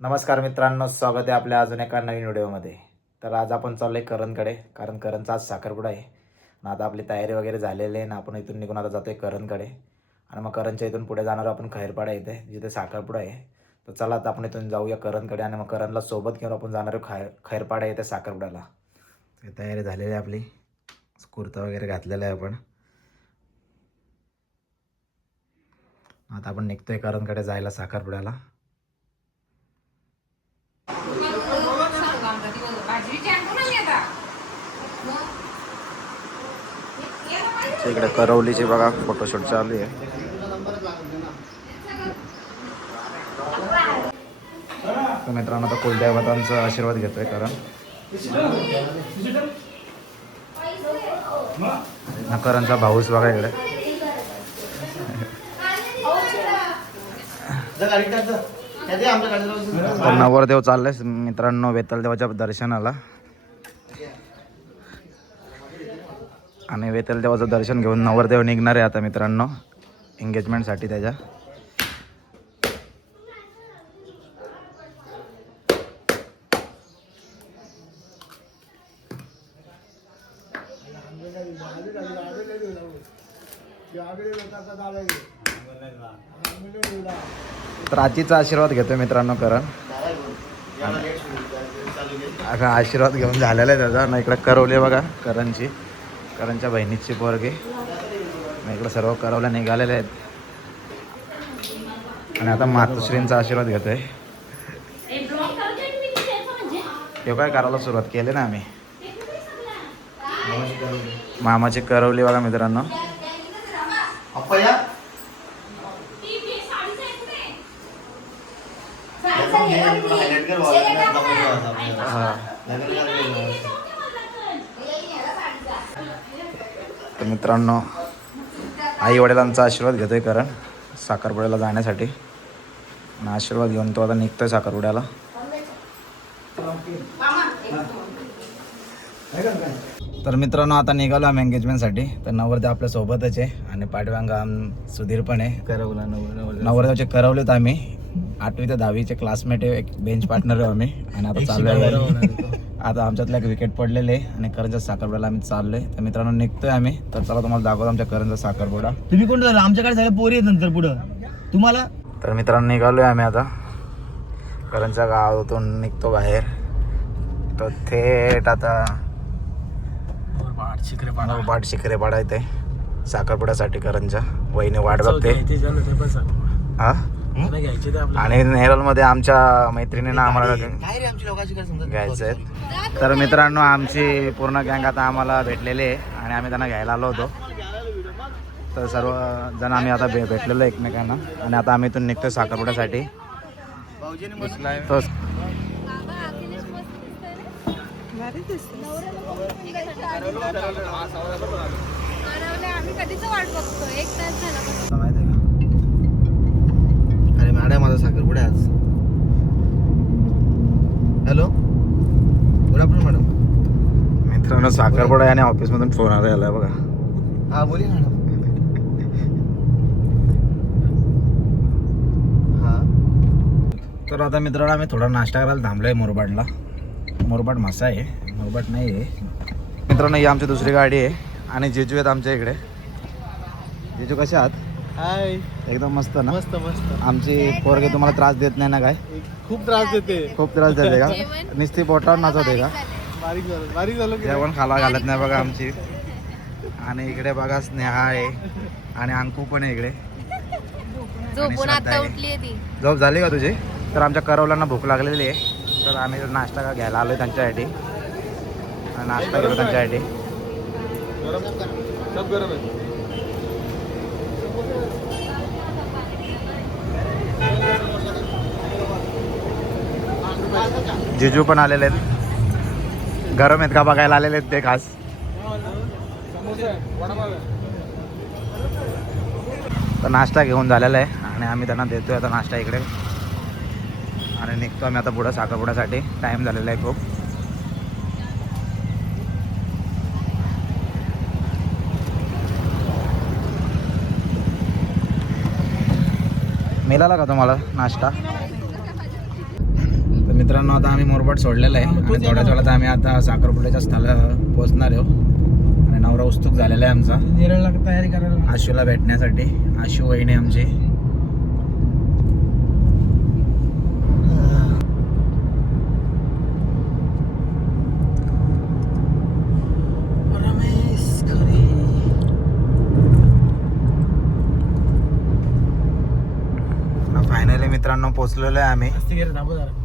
नमस्कार मित्रांनो, स्वागत आहे आपल्या अजून एका नवीन व्हिडिओमध्ये. तर आज आपण चाललो आहे करणकडे, कारण करणचा आज साखरपुडा आहे. आणि आता आपली तयारी वगैरे झालेली आहे ना, आपण इथून निघून आता जातो आहे करणकडे. आणि मग करणच्या इथून पुढे जाणार आपण खैरपाडा येते, जिथे साखरपुडा आहे. तर चला आता आपण इथून जाऊया करणकडे आणि मग करणला सोबत घेऊन आपण जाणार आहे खैरपाडा येते साखरपुड्याला. तयारी झालेली आहे आपली, कुर्ता वगैरे घातलेला आहे आपण. आता आपण निघतोय करणकडे जायला साखरपुड्याला. इकडे करवलीचे बघा फोटोशूट चालू आहे. तर मित्रांनो आता कुलदेवतांचा आशीर्वाद घेतोय करण. करणचा भाऊस बघा इकडे. तर नवरदेव चाललंय मित्रांनो वेतलदेवाच्या दर्शनाला. आणि वेतलदेवाचं दर्शन घेऊन नवरदेव निघणार आहे आता मित्रांनो एंगेजमेंटसाठी त्याच्या. तर आजीचा आशीर्वाद घेतोय मित्रांनो करण. आता आशीर्वाद घेऊन झालेला आहे त्याचा. ना इकडे करवले बघा करणची, करणच्या बहिणीची पोरगी. इकडे सर्व करवल्या निघालेले आहेत. आणि आता मातोश्रींचा आशीर्वाद घेतोय. हे काय करायला सुरुवात केली ना आम्ही. मामाची करवली बघा मित्रांनो. तर मित्रांनो आई वडिलांचा आशीर्वाद घेतोय करण साखरपुड्याला जाण्यासाठी. आणि आशीर्वाद घेऊन तो आता निघतोय साखरपुड्याला. तर मित्रांनो आता निघालो आम्ही एंगेजमेंटसाठी. तर नवरदेव आपल्या सोबतच आहे आणि पाठीमागं सुधीर पण आहे. नवरदेवचे करवलेत आम्ही. 8वी ते 10वीचे क्लासमेट आहे, एक बेंच पार्टनर आहे आम्ही. आणि आता चाललोय आता आमच्यातलं एक विकेट पडलेले आहे आणि करणच्या साखरपुड्याला आम्ही चाललोय. तर मित्रांनो निघतोय आम्ही. तर चला तुम्हाला दाखवतो आमच्या करणचा साखरपुडा. तुम्ही कोण झालं? आमच्याकडे सगळे पोरी आहेत नंतर पुढं तुम्हाला. तर मित्रांनो निघालोय आम्ही आता करणच्या गावातून निघतो बाहेर. तर थेट आता बाट शिखरेपाडा येते साखरपुड्यासाठी. करणच्या वहिनी वाट बघते. हा आणि नेरळमध्ये आमच्या मैत्रिणींना आम्हाला घ्यायचं आहे. तर मित्रांनो आमची पूर्ण गँग आता आम्हाला भेटलेली आहे आणि आम्ही त्यांना घ्यायला आलो होतो. तर सर्व जण आम्ही आता भेटलेलो एकमेकांना. आणि आता आम्ही इथून निघतोय साखरपुड्यासाठी. अरे मॅडम माझा साखरपुडा आज. Hello good afternoon madam. मित्रांनो साखरपुडा आहे आणि ऑफिसमधून फोन आला बघा. हा बोली मॅडम. हा तर आता मित्रांनो आम्ही थोडा नाश्ता करायला थांबलोय मुरबाडला. मुरबाड मासा आहे, मुरबाड नाही आहे मित्रांनो. ही आमची दुसरी गाडी आहे आणि जिजू आहेत आमच्या इकडे. जिजू कसे आहात? हाय एकदम मस्त ना. मस्त मस्त. आमची पोरगी तुम्हाला त्रास देत नाही ना? काय खूप त्रास देते. खूप त्रास देते का? नुसती पोटावर नाचवते का? बारीक झालं जेवण खाला घालत नाही बघा आमची. आणि इकडे बघा स्नेहा आहे आणि अंकू पण आहे इकडे. झोप झाली का तुझी? तर आमच्या करवल्यांना भूक लागलेली आहे. तर आम्ही नाश्ता घ्यायला आलोय त्यांच्यासाठी. नाश्ता घेतो त्यांच्यासाठी. जिजू पण आलेले आहेत. गरम आहेत का बघायला आलेले आहेत ते खास. तर नाश्ता घेऊन झालेला आहे आणि आम्ही त्यांना देतोय आता नाश्ता इकडे. आणि निघतो आम्ही आता पुढं साखरपुड्यासाठी. टाईम झालेला आहे खूप. मिळाला का तुम्हाला नाश्ता? मित्रांनो आता आम्ही मोरबट सोडलेलं आहे आणि थोड्याच वेळात आम्ही आता साखरपुड्याच्या स्थळाला पोहोचणार आहोत आणि नवरा उत्सुक झालेला आहे आमचा निराला तयारी करायला. आशूला भेटण्यासाठी. आशू वहिनी आमची. फायनली मित्रांनो पोहोचलेलो आहे आम्ही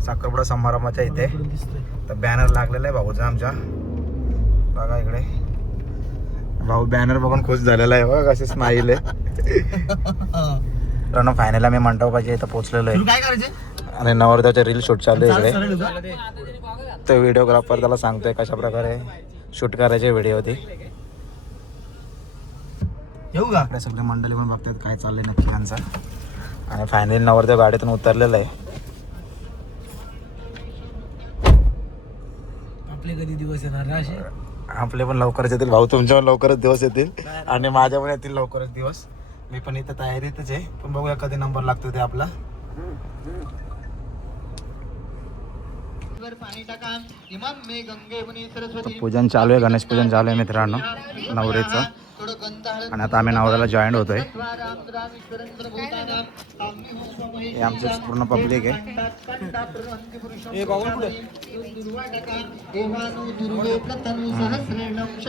साखरपुडा समारंभाच्या इथे. तर बॅनर लागलेला आहे भाऊचा आमच्या. बघा इकडे भाऊ बॅनर बघून खुश झालेला आहे. बघ असे स्माईल आहे. मित्रांनो फायनली आम्ही मंडपाच्या इथं पोहोचलेलो आहे काय करायचे? आणि नवरदेवाचे रील शूट चालू आहे इकडे. तर व्हिडिओग्राफर त्याला सांगतोय कशा प्रकारे शूट करायचे व्हिडिओ ती. येऊ का? आपल्या सगळे मंडळी पण बघतात काय चाललंय नक्की त्यांचा. आणि फायनली नवरदेव गाडीतून उतरलेला आहे. आपले कधी दिवस येणार ना असे? आपले पण लवकरच येतील भाऊ. तुमच्या पण लवकरच दिवस येतील आणि माझ्या पण येतील लवकरच दिवस. मी पण इथं तयारीतच आहे पण बघूया कधी नंबर लागतो ते आपला. पूजन चालू आहे. गणेश पूजन चालू आहे मित्रांनो नवरीचं. आणि आता आम्ही नवऱ्याला जॉईंट होतोय. हे आमचं पूर्ण पब्लिक आहे.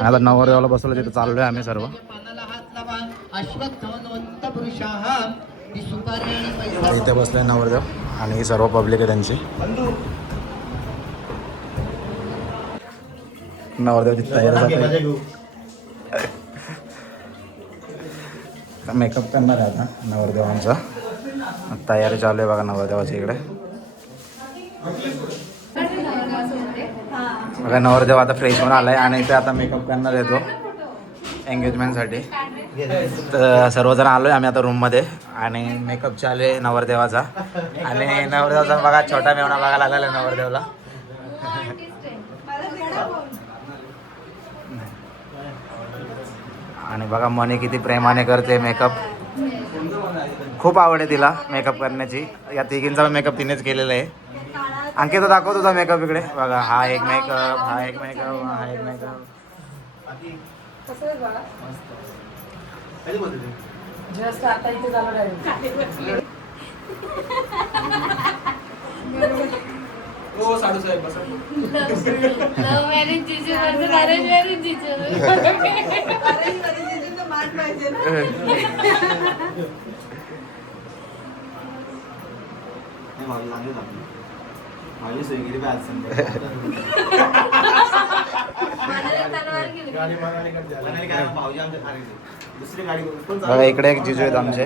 आता नवरदेवाला बसवलं तिथं चाललोय आम्ही सर्व. इथे बसलोय नवरदेव आणि ही सर्व पब्लिक आहे त्यांची. नवरदेवाची तयारी मेकअप करणार आहे आता नवरदेवांचा. तयारी चालू आहे बघा नवरदेवाची इकडे. बघा नवरदेव आता फ्रेश होऊन आलाय आणि इथे आता मेकअप करणार आहे तो एंगेजमेंटसाठी. तर सर्वजण आलोय आम्ही आता रूममध्ये आणि मेकअप चालू आहे नवरदेवाचा. आणि नवरदेवाचा बघा छोटा मेवणा बघा लागला नवरदेवला. आणि बघा मनी किती प्रेमाने करते मेकअप. खूप आवड आहे तिला मेकअप करण्याची. या तिघींचा मेकअप तिनेच केलेला आहे. अंकित दाखव तुझा मेकअप इकडे. बघा हा एक मेकअप, हा एक मेकअप, हा एक मेकअप. बघा इकडे एक जिजू आहेत आमचे.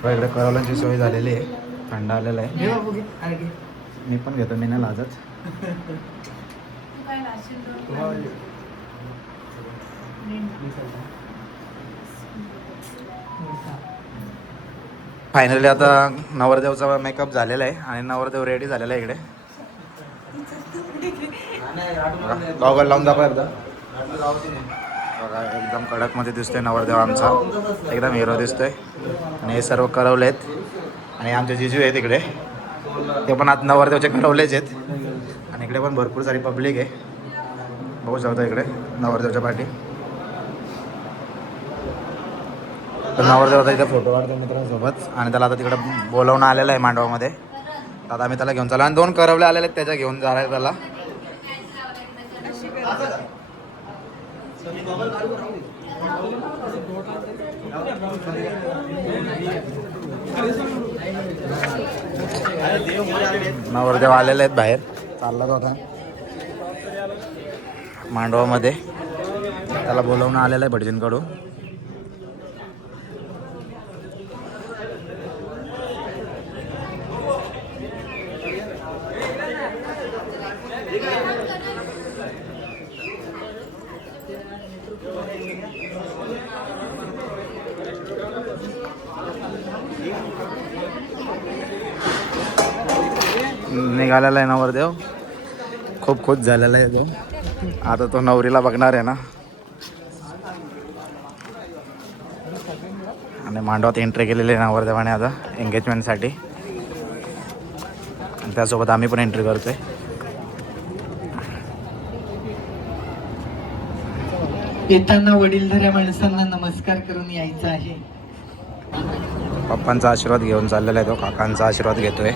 इकडे करवल्यांची सोय झालेली आहे. थंड आलेला आहे. मी पण घेतो. मी नाही लाजत. फायनली आता नवरदेवचा मेकअप झालेला आहे आणि नवरदेव रेडी झालेला आहे इकडे. गॉगल लावून दाखवा एकदा. बघा एकदम कडक मध्ये दिसतोय नवरदेव आमचा. एकदम हिरो दिसतोय. आणि हे सर्व करवलेत आणि आमचे जिजू आहेत इकडे. ते पण आता नवरदेवचे करवलेच आहेत. आणि इकडे पण भरपूर सारी पब्लिक आहे. बघू शकता इकडे नवरदेवच्या पाठी. तर नवरदेव आता इथे फोटो काढतो मित्रांसोबत आणि त्याला आता तिकडे बोलवणं आलेलं आहे मांडवामध्ये. आता आम्ही त्याला घेऊन चाललो आणि 2 करवले आलेले आहेत त्याच्या घेऊन जाणार त्याला. नवरदेव आलेले आहेत बाहेर. चालला तो आता मांडवामध्ये. त्याला बोलवणं आलेलं आहे भटजींकडून. निघालेला आहे नवरदेव. खूप खुश झालेला आहे तो. आता तो नवरीला बघणार आहे ना. आणि मांडवात एंट्री केलेली आहे नवरदेवाने आता एंगेजमेंटसाठी. आणि त्यासोबत आम्ही पण एंट्री करतोय. येताना वडीलधाऱ्या माणसांना नमस्कार करून यायचं आहे. पप्पांचा आशीर्वाद घेऊन चाललेला आहे तो. काकांचा आशीर्वाद घेतोय.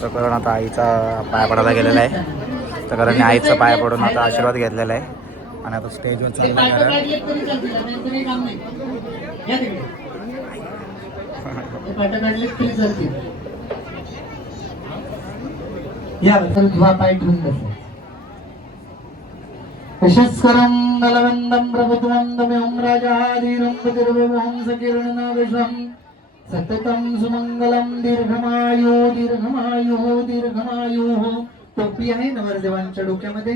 तर करण आता आईचा पाय पडायला गेलेला आहे. तर करण आईचा पाय पडून आता आशीर्वाद घेतलेला आहे. आणि आता स्टेजवर चाललं आहे. यशस्करं बलवन्तं प्रभुत्वन्दमेवं राजाधीरं सकीर्णनादशं सततं सुमंगलं दीर्घमायुः दीर्घमायुः दीर्घमायुः. टोपी आहे नवरदेवांच्या डोक्यामध्ये.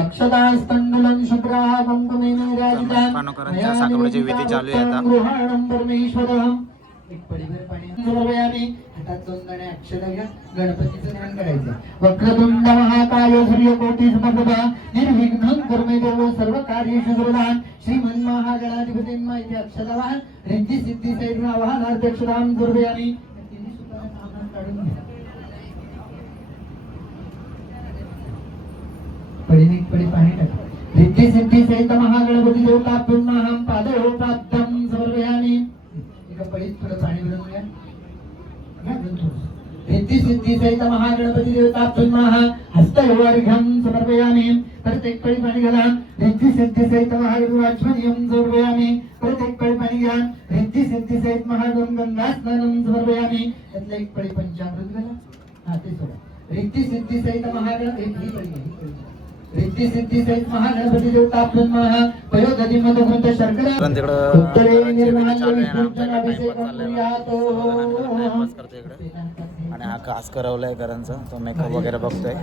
अक्षदास्तंडुलं शुभ्राः कुंकुमेन अनुकरणच्या साखरपुड्याची विधी चालू आहे आता. गृहाणं परमेश्वरः. एक पडीभर पाणी समर्पयामि. हातात 2 दाणे अक्षता घ्या. गणपतीचं ध्यान करायचं. वक्रतुंड महाकाय सूर्यकोटि समप्रभा निर्विघ्नं कुरु देव सर्व कार्येषु सर्वदा. श्रीमन्महागणाधिपतींना इथे अक्षता वाहन रिद्धी सिद्धी सैन्य आवाहनार्थ अक्षतां समर्पयामि. तिन्ही सुपाऱ्या आपण काढून घ्या. पडीने एक पडी पाणी टाका. रिद्धी सिद्धी सहित महागणपती देवता पुन्हा पादो प्राप्तं समर्पयामि. पडीत थोडं पाणी भरून घ्या. रिद्धी सिद्धी सहित महागणपती देवता पुन्हा हस्तयोर्घ्यं समर्पयामि. परत एक पडी पाणी घाला. रिद्धी सिद्धी सहित महागणपतीं समर्पयामि. परत एक पडी पाणी घ्या. रिद्धी सिद्धी सहित महागणगंगा स्नानं समर्पयामि. त्यातलं एक पडी पंचामृत घाला. हा ते सोडा. रिद्धी सिद्धी सहित महागणपती रिद्धी सिद्धी सहित महागणपती देवता पुन्हा पयोदधी मधुग्रंथ शर्करा उत्तरे निर्माण विष्णूंच्या अभिषेकं कुर्यातो. आणि हा खास करवलाय करणचा. तो मेकअप वगैरे बघतोय.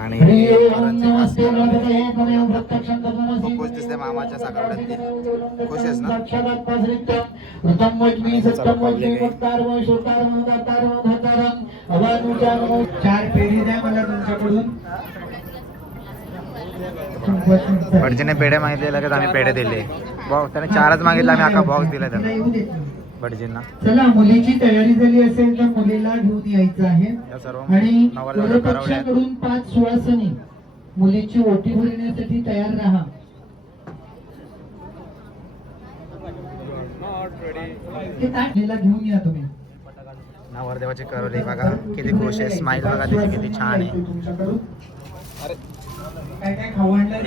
आणि खुश दिसते मामाच्या साखरपुड्यात. खुश आहेस ना? चार पेढी द्या मला तुमच्याकडून. भटजीने पेढे मागितले लगेच आम्ही पेढे दिले. बॉक्स त्याने 4च मागितले. आम्ही अख्खा बॉक्स दिला त्याला भटजींना. चला मुलीची तयारी झाली असेल तर मुलीला घेऊन यायचं आहे. आणि पक्षाकडून 5 सुवासिनी मुलीची ओटी भरण्यासाठी तयार राहा. घेऊन या तुम्ही. नवरदेवाची करवली बघा किती खुश आहे. स्माइल बघा त्याची किती छान आहे.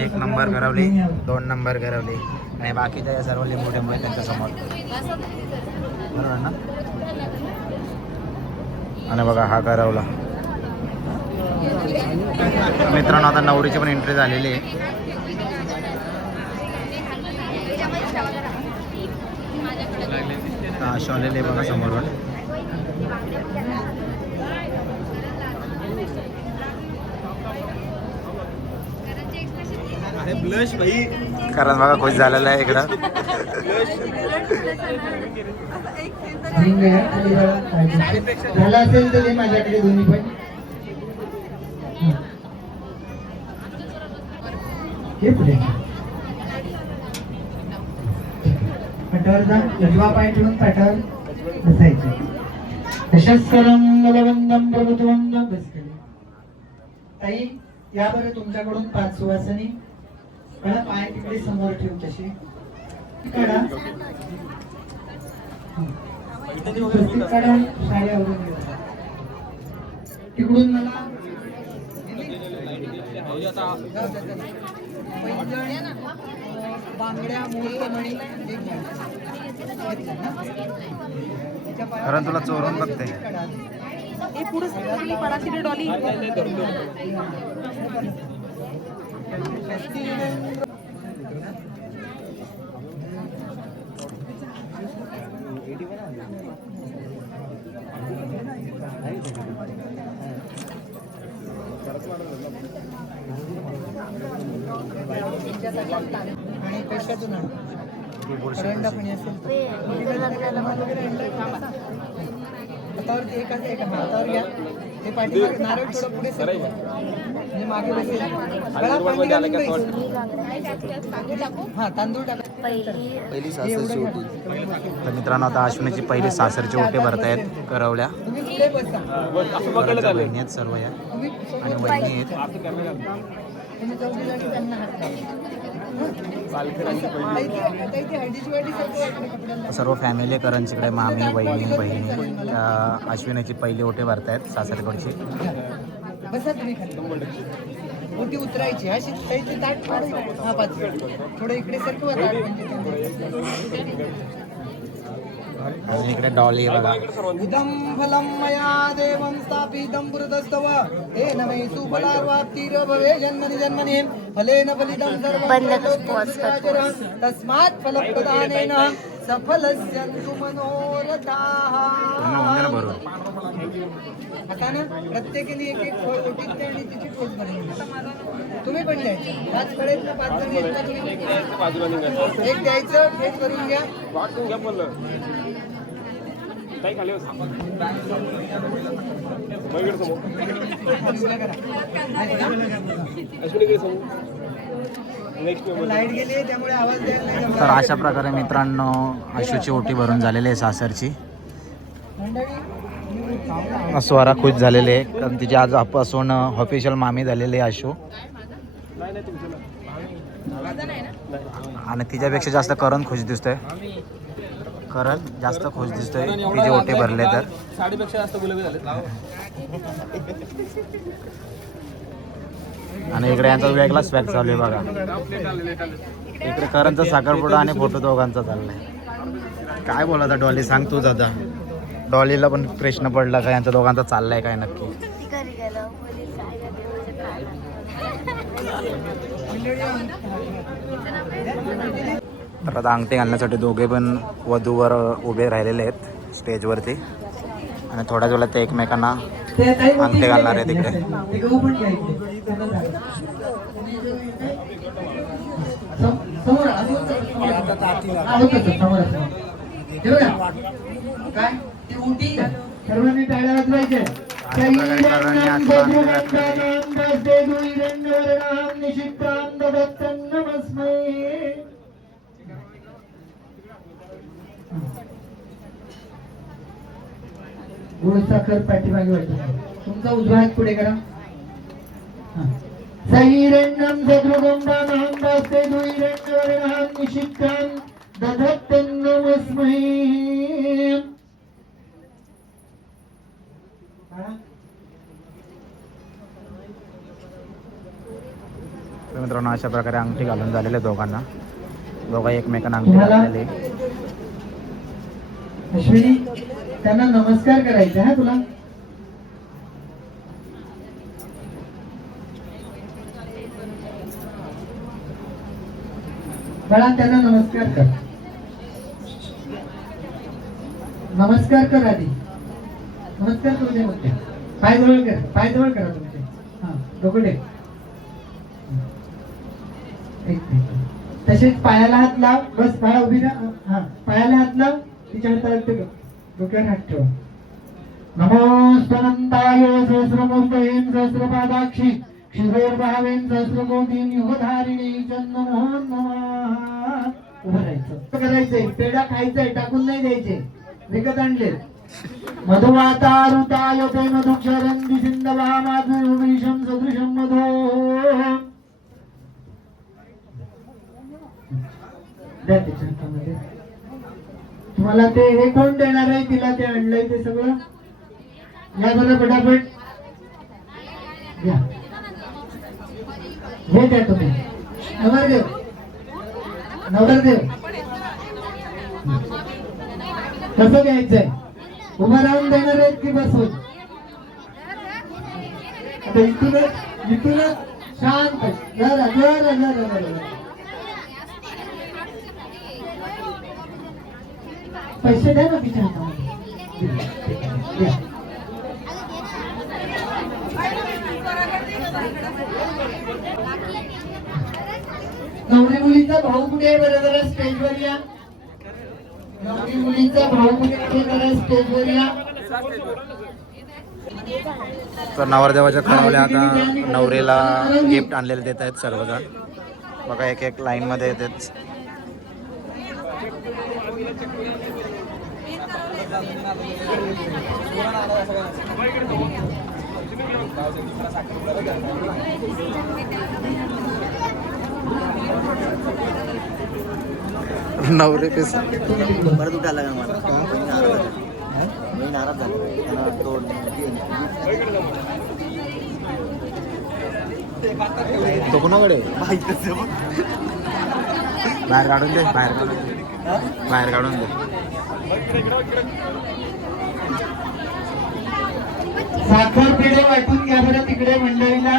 एक नंबर करवली, 2 नंबर करवली आणि बाकीच्या या सर्व लिंबूटेमुळे त्यांच्या समोर बरोबर ना. आणि बघा हा करवला. मित्रांनो आता नवरीची पण एंट्री झालेली आहे. शॉलेले बघा समोर. कारण बघा खुश झालेला आहे इकडं. झाला असेल तर माझ्याकडे दोन्ही पण. पाठावर जा. उजवा पाय ठेवून पाठावर बसायचं. यशस्करं बलवन्तं प्रभुत्वं बसले. ताई या बरं तुमच्याकडून 5 सुवासिनी. मला पाय तिकडे समोर ठेव. तशी काढा. साड्या वगैरे तिकडून मला बांगड्या मोरमणी कारण तुला चोरून बघते. डॉली आणि पैशातून करंडा पण असेल हातावरती एका हातावर घ्या ते पाठीमागे नारळ थोडं पुढे सरकवा. म्हणजे मागे बसेल. गळा पाणी घालून घ्यायचं. हा तांदूळ टाका. पहिली सासरची ओटी. तर मित्रांनो आता अश्विनीची पहिली सासरची ओटी भरतायत करवल्या. तुम्ही पुढे बसा. बहिणी आहेत सर्व या तुम्ही आणि वहिनी आहेत. तुम्ही चौघी जणी त्यांना हात लावा. काही हळदीची वाटी सरकवा कपड्यांना. सर्व फॅमिली करंजीकडे मामी वहिनी बहिणी त्या अश्विनीची पहिली ओटी भरतायत सासरकडची. बसा तुम्ही खाली. मोठी उतरायची अशी त्याची ताट काढून हा पाच थोडं इकडे सरकवा ताट म्हणजे आणि इकडे डॉली बघा. इदं फलं मया देवं स्थापितं पुरतस्तव तेन मे सुफलार्वाप्तिर् भवे जन्मनि जन्मनि फलेन फलितं सर्वं तस्मात् फलप्रदानेन सफलस्यन्तु मनोरथाः. आता ना प्रत्येकाने एक एक फळ ओटीत द्या आणि तिची ठोस बनवून तुम्ही पण द्यायचं. 5 फळ आहेत ना 5 जण आहेत ना तुम्ही एक द्यायचं ठेस करून घ्या. लाईट गेली त्यामुळे आवाज द्यायला नाही जमणार. तर अशा प्रकारे मित्रांनो आशूची ओटी भरून झालेली आहे सासरची. स्वरा खुश झालेले आहे कारण तिची आजपासून ऑफिशियल मामी झालेली आहे आशू. आणि तिच्यापेक्षा जास्त करण खुश दिसतोय. करण जास्त खुश दिसतोय तिची ओटी भरले तर. साडीपेक्षा जास्त गुलाबी झाले. आणि इकडे यांचा वेगळा स्वॅग चालू आहे बघा. इकडे करणचा साखरपुडा आणि फोटो दोघांचा चाललाय. काय बोलायचा डॉली सांग तूच आता. डॉलीला पण प्रश्न पडला का यांच्या दोघांचा चाललाय काय नक्की. तर आता अंगठी घालण्यासाठी दोघे पण वधूवर उभे राहिलेले आहेत स्टेजवरती आणि थोड्याच वेळात ते एकमेकांना अंगठी घालणार आहेत तिकडे. काय ती उटी सर्वांनी टाळ्या वाजवायच्या. गोड साखर पाठीमागे वाटतो. तुमचा उजवा हात पुढे करा. सैरण्यं सद्रुगंधानां दास्ते दुईरण्यवर्णां निशिक्तां दधत्तन्नमस्मै. मित्रांनो अशा प्रकारे अंगठी घालून झालेले दोघांना. दोघा एकमेकांना अंगठी घातलेली. अश्विनी त्यांना नमस्कार करायचा हा तुला. बाळा त्यांना नमस्कार कर. नमस्कार कर आधी. नमस्कार करू दे मग. पाय जवळ कर. पाय जवळ करा तुमचे. हा डोकं टेक. तसेच पायाला हात लाव. बस बाळा उभी राहा. हा पायाला हात लाव. तिच्या हाताला डोक्यावर हात ठेवा. नमोस्तनंताय सहस्रमूर्तये सहस्रपादाक्षी क्षिरोर्भावेन सहस्रकोटीं युगधारिणी नमो नमः. उभं राहायचं. करायचंय. पेढा खायचंय. टाकून नाही द्यायचे. विकत आणले. मधुवातारुताय ते मधुक्षरन्ति सिन्धवः माधुर्यमीशं सदृशं मधो. द्या त्याच्या हातामध्ये. तुम्हाला ते हे कोण देणार आहे. तिला ते आणलंय ते सगळं. या बरं पटापट घ्या. हे द्या तुम्ही. नवरदेव नवरदेव कसं घ्यायचंय. उभं राहून देणार आहेत की बसून. आता इथूनच शांत जरा जरा जरा जरा. पैसे द्या ना तिच्या हातामध्ये. नवरी मुलीचा भाऊ कुठे आहे बरं, जरा स्टेजवर या. नवरी मुलीचा भाऊ कुठे आहे, जरा स्टेजवर या. तर नवरदेवाच्या कळवल्या आता नवरीला गिफ्ट आणलेले देत आहेत सर्वजण. बघा एक एक लाईन मध्ये येतेच. नवरे पेस परत उठायला लागला मला. मी नाराज झालो. त्यांना तो कोणाकडे बाहेर काढून दे, बाहेर काढून दे, बाहेर काढून दे. साखर पेढे वाटून घ्या बरं तिकडे मंडळीला.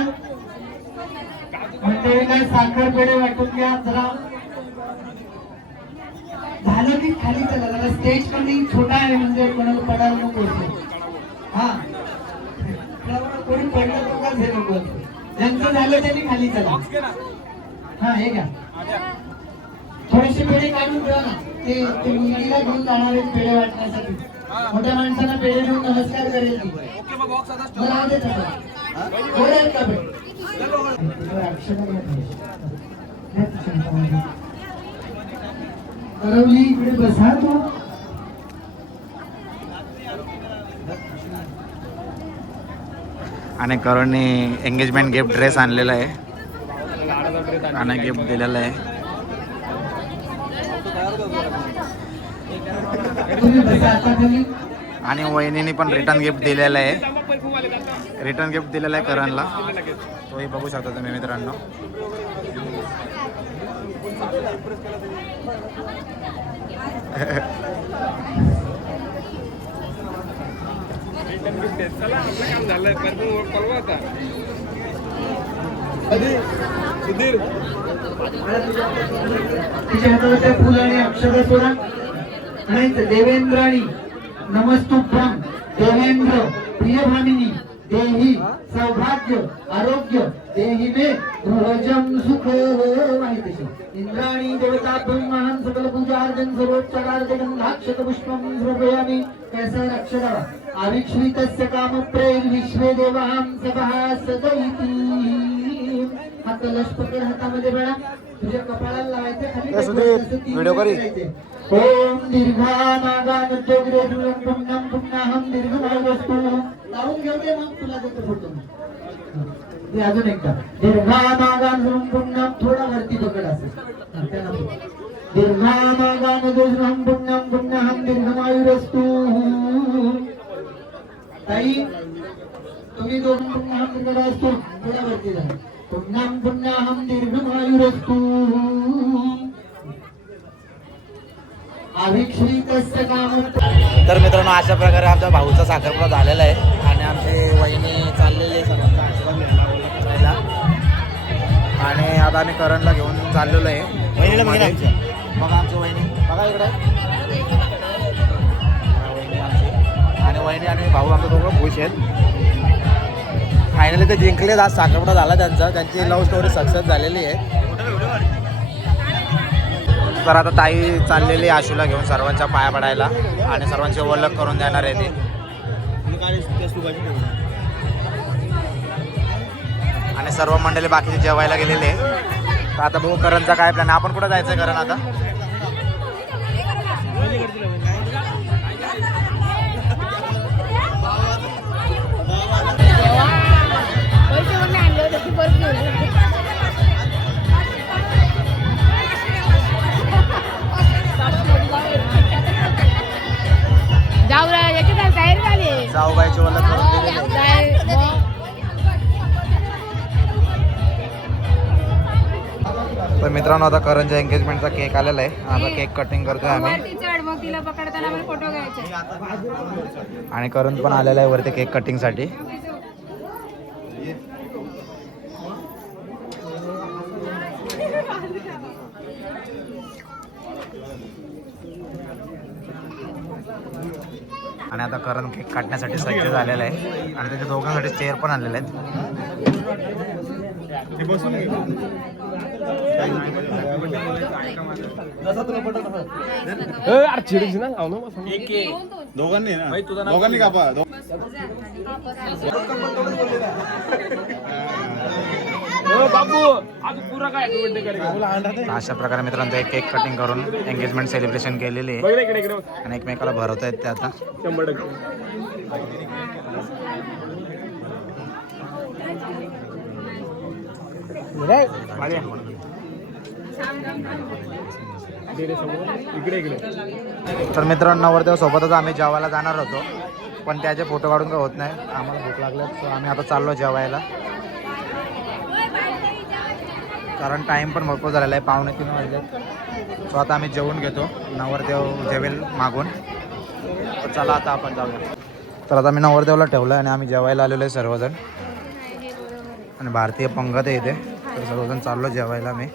मंडळीला साखर पेढे वाटून घ्या जरा. झालं की खाली चला जरा. स्टेज पण छोटा आहे म्हणजे कोणाला पडायला नको. हा कोणी पडलं तर उगाच हे नको. ज्यांचं झालं त्यांनी खाली चला. हा हे घ्या. थोडेसे पेढे काढून ठेवा ना. ते मुलगीला घेऊन जाणार आहेत पेढे वाटण्यासाठी. मोठ्या माणसांना पेढे देऊन नमस्कार करेल ती. मग राहू दे सगळं. गोड आहेत का पेढे? करवली इकडे बसा तू. आणि करणने एंगेजमेंट गिफ्ट ड्रेस आणलेला आहे आणि गिफ्ट दिलेलं आहे. तुम्ही बसा आता खाली. आणि वहिनीने पण रिटर्न गिफ्ट दिलेलं आहे. रिटर्न गिफ्ट दिलेलं आहे करणला. तोही बघू शकता तुम्ही मित्रांनो. तिच्या हातामध्ये फुल आणि अक्षर सोडा. आणि देवेंद्राणी नमस्तुभ्यं देवेंद्र प्रिय भामिनी देही सौभाग्य आरोग्य देही मे गृहजं सुख. माहिती इंद्राणी देवता ब्रह्मान् सकल पूजार्जन सर्वोच्चारार्थ गंधाक्षत पुष्पं समर्पयामि. कैसा अक्षरा आविक्ष्वितस्य कामप्रेम विश्वे देवां सभा सदयिती. हा कलश पकड हातामध्ये बळा. तुझ्या कपाळाला लावायचे खाली. व्हिडिओ करी. ओम दीर्घानागानद्योगिरेजुलं पुण्यं पुण्याहं दीर्घमायुस्तु. लावून घेते मग तुला देतो फोटो. ते अजून एकदा दीर्घानागान पुण्यं. थोडा वरती पकड असेल. दीर्घानागानद्योगिरेजुलं पुण्यं पुण्याहं दीर्घमायुस्तु. ताई तुम्ही दोन पुण्याहं दीर्घमायुस्तु. थोडा वरती जा. पुण्यं पुण्याहं दीर्घमायुस्तु. तर मित्रांनो अशा प्रकारे आमच्या भाऊचा साखरपुडा झालेला आहे. आणि आमची वहिनी चाललेली आहे सर्वांचा आशीर्वाद घ्यायला. आणि आता आम्ही करणला घेऊन चाललेलो आहे. वहिनीला बघा आमची वहिनी बघा इकडे. वहिनी आमची आणि वहिनी आणि भाऊ आमचं दोघं खुश आहेत. फायनली ते जिंकले. आज साखरपुडा झाला त्यांचा. त्यांची लव्ह स्टोरी सक्सेस झालेली आहे. तर आता ताई चाललेली आशूला घेऊन सर्वांच्या पाया पडायला आणि सर्वांची ओळख करून देणार आहे ती. आणि सर्व मंडळी बाकीचे जेवायला गेलेले. तर आता बघू करणचा काय प्लॅन. आपण कुठं जायचं आहे करण आता? जाऊबाईची ओळख करून दिलेली आहे. तर मित्रांनो आता करणच्या एंगेजमेंटचा केक आलेला आहे. आता केक कटिंग करतोय आम्ही. आणि करण पण आलेला आहे वरती केक कटिंगसाठी. आणि आता करण केक काटण्यासाठी सज्ज झालेला आहे आणि त्याच्या दोघांसाठी चेअर पण आणलेले आहेत. दोघांनी ना दोघांनी कापा अशा प्रकारे मित्रांनो एक केक कटिंग करून एंगेजमेंट सेलिब्रेशन केलेली आहे आणि एकमेकाला भरवत आहेत ते आता. तर मित्रांनो नवरदेव सोबतच आम्ही जेवायला जाणार होतो पण त्याचे फोटो काढून काय होत नाही. आम्हाला भूक लागली सो आम्ही आता चाललो जेवायला कारण टाईम पण भरपूर झालेला आहे 2:45 वाजले. सो आता आम्ही जेवून घेतो. नवरदेव जेवेल मागून. तर चला आता आपण जाऊया. तर आता मी नवरदेवला ठेवलं आणि आम्ही जेवायला आलेलो आहे सर्वजण आणि भारतीय पंगत आहे इथे. तर सर्वजण चाललो जेवायला. मी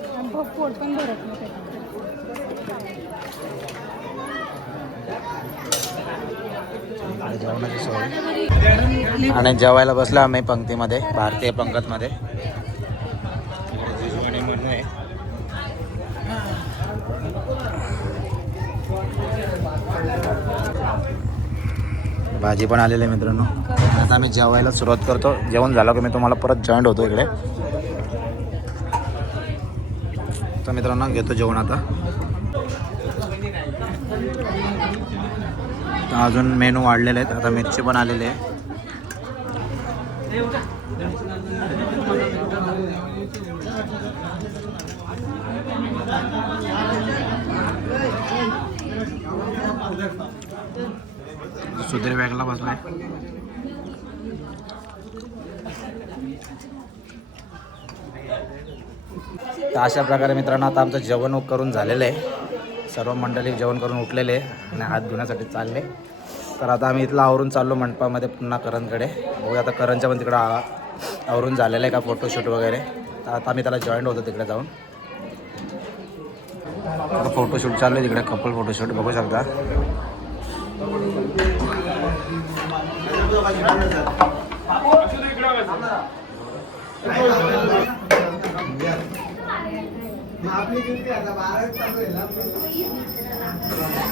जेवणाची सोय आणि जेवायला बसलो आम्ही पंक्तीमध्ये भारतीय पंगतमध्ये. भाजी पण आलेली आहे मित्रांनो. आता आम्ही जेवायला सुरुवात करतो. जेवण झालं की मी तुम्हाला परत जॉईंट होतो इकडे. तर मित्रांनो घेतो जेवण आता. अजून मेनू वाढलेले आहेत. आता मिरची पण आलेली आहे. सुधीर बॅगला बसलाय. तर अशा प्रकारे मित्रांनो आता आमचं जेवण करून झालेलं आहे. सर्व मंडळी जेवण करून उठलेले आणि हात धुण्यासाठी चालले. तर आता आम्ही इथलं आवरून चाललो मंडपामध्ये पुन्हा करणकडे. बघूया आता करणच्या पण तिकडं आवरून झालेलं आहे का फोटोशूट वगैरे. तर आता आम्ही त्याला जॉईंट होतो तिकडे जाऊन. आता फोटोशूट चालू आहे तिकडे. कपल फोटोशूट बघू शकता.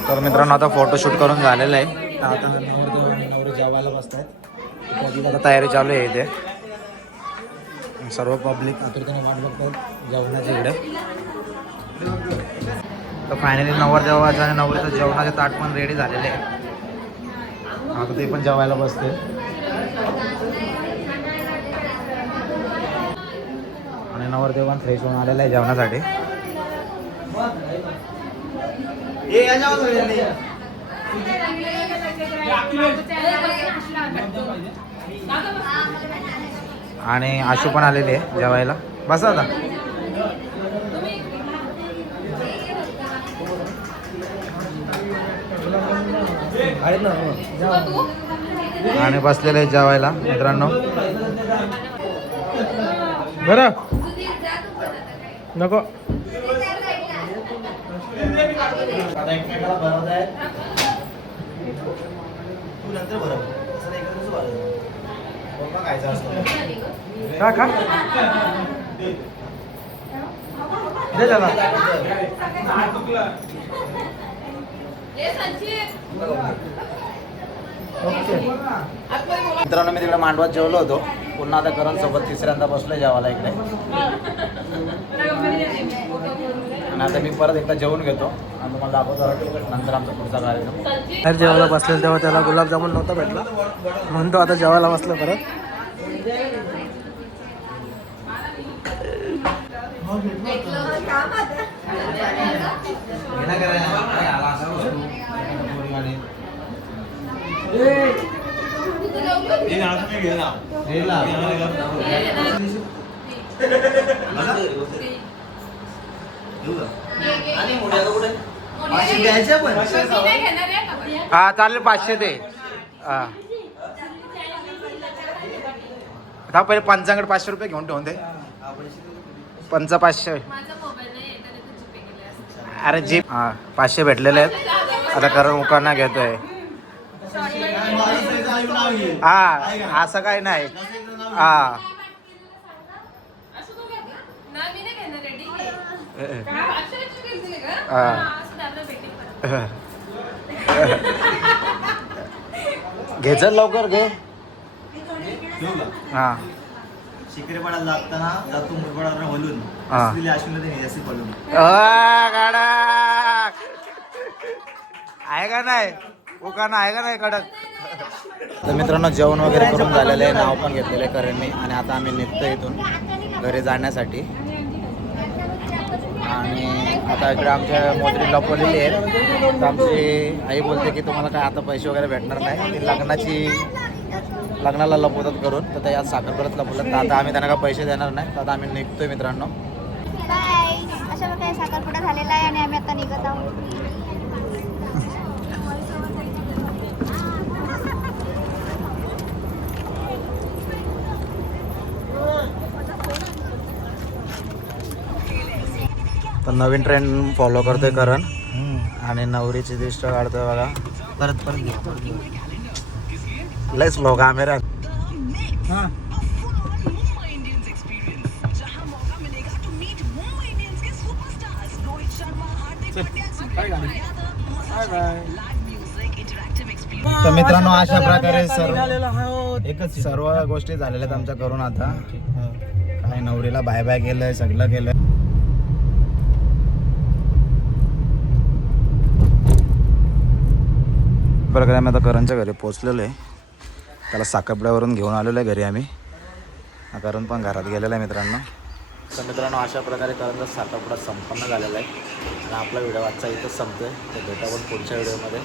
तर मित्रांनो आता फोटोशूट करून झालेलं आहे. आता नवरदेव आणि नवरी जेवायला बसत आहेत. आता तयारी चालू आहे इथे. सर्व पब्लिक आतुरतेने वाट बघतात जेवणाच्या इकडे. तर फायनली नवरदेवाचं आणि नवरीचं जेवणाचे ताट पण रेडी झालेले आहे. आता ते पण जेवायला बसते. आणि नवरदेव पण फ्रेश होऊन आलेलं आहे जेवणासाठी. आणि आशू पण आलेली आहे जेवायला. बसा आता. आणि बसलेले आहेत जेवायला मित्रांनो. बरं नको आता एकमेकाला भरवत आहेत. तू नंतर भरव. असं एकत्रच भरव. खायचं असतं का खा दे त्याला. मित्रांनो मी तिकडे मांडवात जेवलो होतो. पुन्हा आता करण सोबत तिसऱ्यांदा बसलोय जेवायला इकडे. आणि आता मी परत एकदा जेवून घेतो आणि तुम्हाला दाखवतो नंतर आमचा पुढचा कार्यक्रम. बाहेर जेवायला बसलेलं तेव्हा त्याला गुलाबजामुन नव्हता भेटला म्हणून तो आता जेवायला बसला परत. हा चालेल 500 दे. हा पहिले पंचांकडे 500 रुपये घेऊन ठेवून दे. 500. अरे जी. हा 500 भेटलेले आहेत. आता करण उकारना घेतोय. हा असं काही नाही हा घे चल लवकर घे हा शिकरेपाड्याला लागताना जातो मुरबाडावर हलून हा. दिली अश्विन असे पडून गाडा आहे का नाही उकाना आहे का नाही कडक तर मित्रांनो जेवण वगैरे करून झालेलं आहे नाव पण घेतलेलं आहे करणनी आणि आता आम्ही निघतो इथून घरी जाण्यासाठी आणि आता इकडे आमच्या मोजरी लपवलेली आहेत तर आमची आई बोलते की तुम्हाला काय आता पैसे वगैरे भेटणार नाही ती लग्नाला लपवतात करून तर ते आज साखरपुड्यात लपवलं तर आता आम्ही त्यांना काय पैसे देणार नाही तर आता आम्ही निघतोय मित्रांनो बाय अशा प्रकारे साखरपुडा झालेला आहे आणि आम्ही आता निघत आहोत तर नवीन ट्रेंड फॉलो करतोय करण आणि नवरीची दिष्ट काढतोय बघा परत लयच लोक आम्ही तर मित्रांनो अशा प्रकारे सर्व गोष्टी झालेल्या आहेत आमच्या करून आता काय नवरीला बाय बाय केलंय सगळं केलंय प्रकारे आम्ही आता करणच्या घरी पोहोचलेलो आहे त्याला साखरपुड्यावरून घेऊन आलेलो आहे घरी आम्ही करण पण घरात गेलेला आहे मित्रांनो तर मित्रांनो अशा प्रकारे करणचा साखरपुडा संपन्न झालेला आहे आणि आपला व्हिडिओ आजचा इथंच संपतोय तर भेटा पण पुढच्या व्हिडिओमध्ये